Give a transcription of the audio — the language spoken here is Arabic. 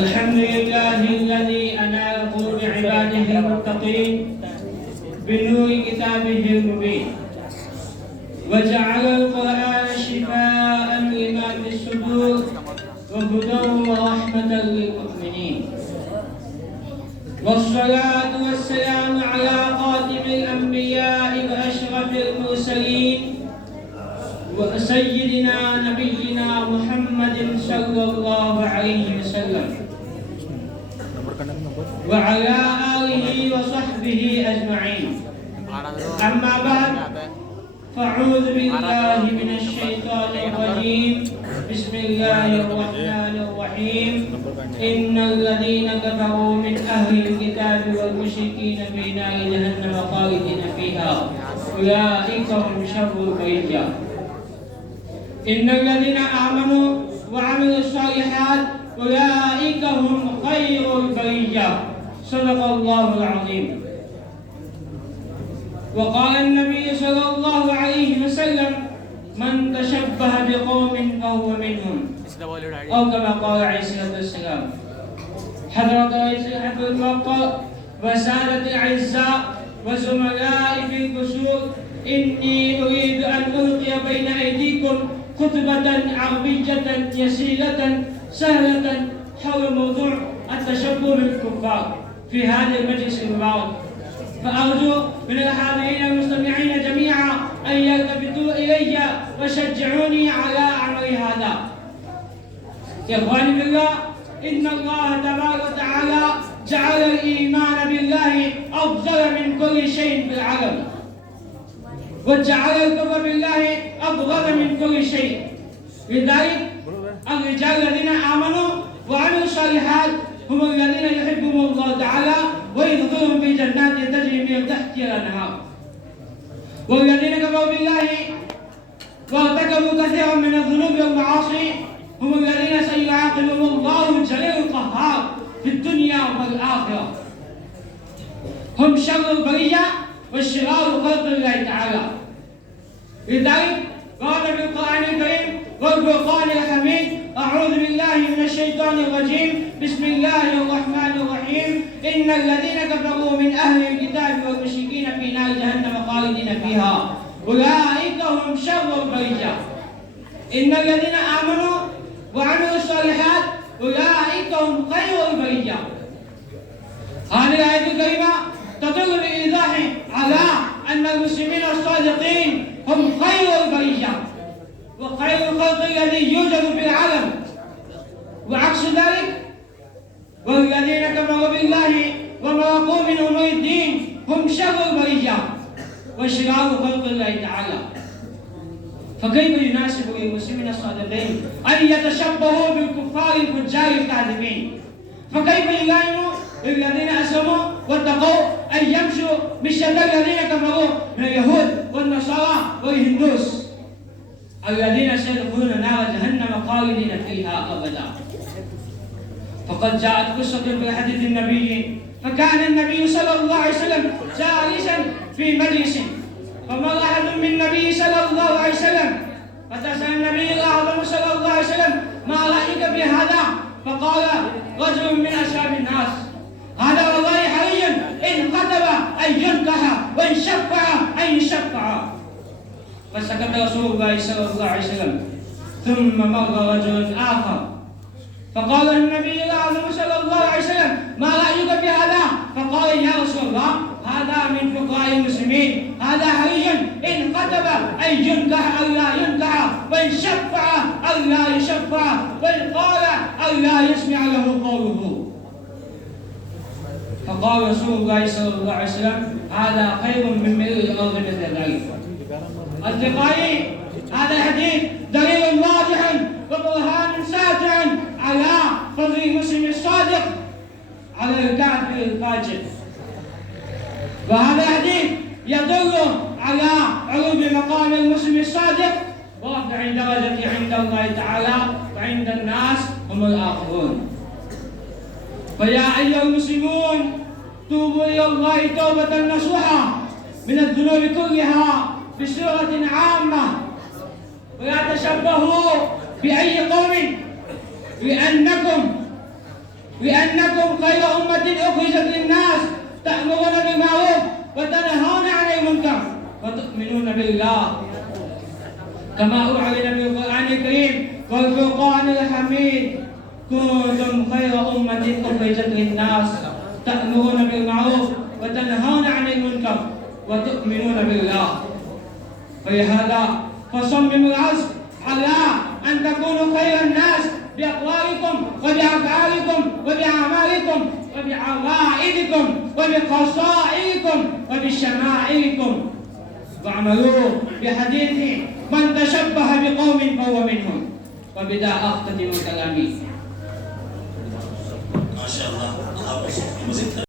الحمد لله الذي أنال قلوب عباده المتقين بنور كتابه المبين، وجعل القرآن شفاء لما في الصدور وهدى ورحمة للمؤمنين. والصلاة والسلام على خاتم الأنبياء وأشرف المرسلين وسيدنا نبينا محمد صلى الله عليه وسلم وعلى آله وصحبه أجمعين. أما بعد، فأعوذ بالله من الشيطان الرجيم. بسم الله الرحمن الرحيم. إن الذين كفروا من أهل الكتاب والمشركين في نار جهنم خالدين فيها أولئك هم شر البرية. إن الذين آمنوا وعملوا الصالحات أولئك هم خير البرية. صدق الله العظيم. وقال النبي صلى الله عليه وسلم: من تشبه بقوم فهو منهم، أو كما قال عليه الصلاة والسلام. حضرة رئيس الحفل الموقر وسادة الأعزاء وزملائي في القصور، إني أريد أن ألقي بين أيديكم خطبة عربية يسيرة سهلة حول موضوع التشبه بالكفار في هذا المجلس المبارك، فأرجو من الحاضرين المستمعين جميعا أن يلتفتوا إلي وشجعوني على عمل هذا. يا إخواني بالله، إن الله تبارك وتعالى جعل الإيمان بالله أفضل من كل شيء في العالم، وجعل الكفر بالله أفضل من كل شيء. لذلك الرجال الذين آمنوا وعملوا الصالحات هم الذين يحبهم الله تعالى ويدخلهم في جنات تجري من تحتها الأنهار، والذين كفروا بالله وارتكبوا كثيرا من الذنوب والمعاصي هم الذين سيعاقبهم الله الجليل القهار في الدنيا والآخرة. هم شر البرية والشرار خلق الله تعالى. لذلك قال في القرآن الكريم والفرقان الحميد: أعوذ بالله من الشيطان الرجيم. بسم الله الرحمن الرحيم. إن الذين كفروا من أهل الكتاب والمشركين في نار جهنم خالدين فيها أولئك هم شر البرية. إن الذين آمنوا وعملوا الصالحات أولئك هم خير البرية. هذه الآية الكريمة تدل بإيضاح على أن المسلمين الصادقين هم خير البرية وخير الخلق الذي يوجد في العالم، وعكس ذلك والذين كفروا بالله ومرقوا من أمور الدين هم شر البرية وشرار خلق الله تعالى. فكيف يناسب للمسلمين الصادقين أن يتشبهوا بالكفار الفجار الكاذبين؟ فكيف يلائم الذين أسلموا واتقوا أن يمشوا بالشتى الذين كفروا من اليهود والنصارى والهندوس الذين سيدخلون نار جهنم خالدين فيها أبدا؟ فقد جاءت قصة في حديث النبي: فكان النبي صلى الله عليه وسلم جالسا في مجلس، فمر أحد من النبي صلى الله عليه وسلم فتسأل النبي الأعظم صلى الله عليه وسلم: ما رأيك في هذا؟ فقال رجل من أشرار الناس: هذا والله حري إن كتب أن ينكح وإن شفع أن يشفع. فسكت رسول الله صلى الله عليه وسلم. ثم مر رجل آخر فقال النبي الأعظم صلى الله عليه وسلم: ما رأيك في هذا؟ فقال: يا رسول الله، هذا من فقراء المسلمين، هذا حري إن كتب أن ينكح أو لا ينكح، وإن شفع أو لا يشفع، وإن قال أو لا يسمع له قوله. فقال رسول الله صلى الله عليه وسلم: هذا خير من ملء الأرض مثل ذلك. أصدقائي، هذا الحديث دليل واضح وبرهان ساطع على فضل المسلم الصادق على الكافر الفاجر، وهذا الحديث يدل على علو مقام المسلم الصادق ورفع درجته عند الله تعالى وعند الناس هم الآخرون. فيا أيها المسلمون، توبوا إلى الله توبة نصوحة من الذنوب كلها بصورة عامة، ولا تشبهوا بأي قوم لأنكم بأنكم خير أمة أخرجت للناس تأمرون بالمعروف وتنهون عن المنكر وتؤمنون بالله كما أعلن بالقرآن الكريم والفرقان الحميد كنتم خير أمة أخرجت للناس تأمرون بالمعروف وتنهون عن المنكر وتؤمنون بالله. فلهذا فصمموا العزم على أن تكونوا خير الناس بأقوالكم وبأفعالكم وبأعمالكم وبعقائدكم وبخصائصكم وبشمائلكم واعملوا بحديث من تشبه بقوم فهو منهم. وبذا أختتم كلامي. ما شاء الله.